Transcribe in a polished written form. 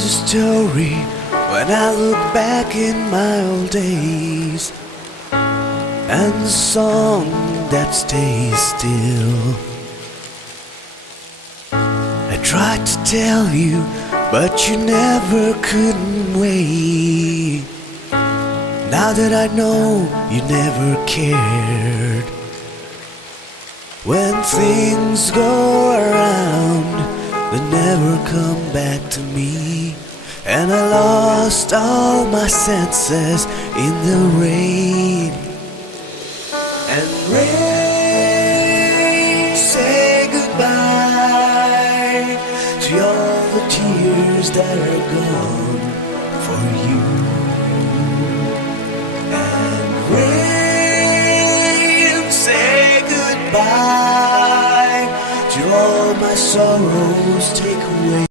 was a story when I look back in my old days, and the song that stays still. I tried to tell you, but you never couldn't wait. Now that I know you never cared. When things go around, they never come back to me, and I lost all my senses in the rain. And rain, say goodbye to all the tears that are gone for you. And rain, say goodbye to all my sorrows, take away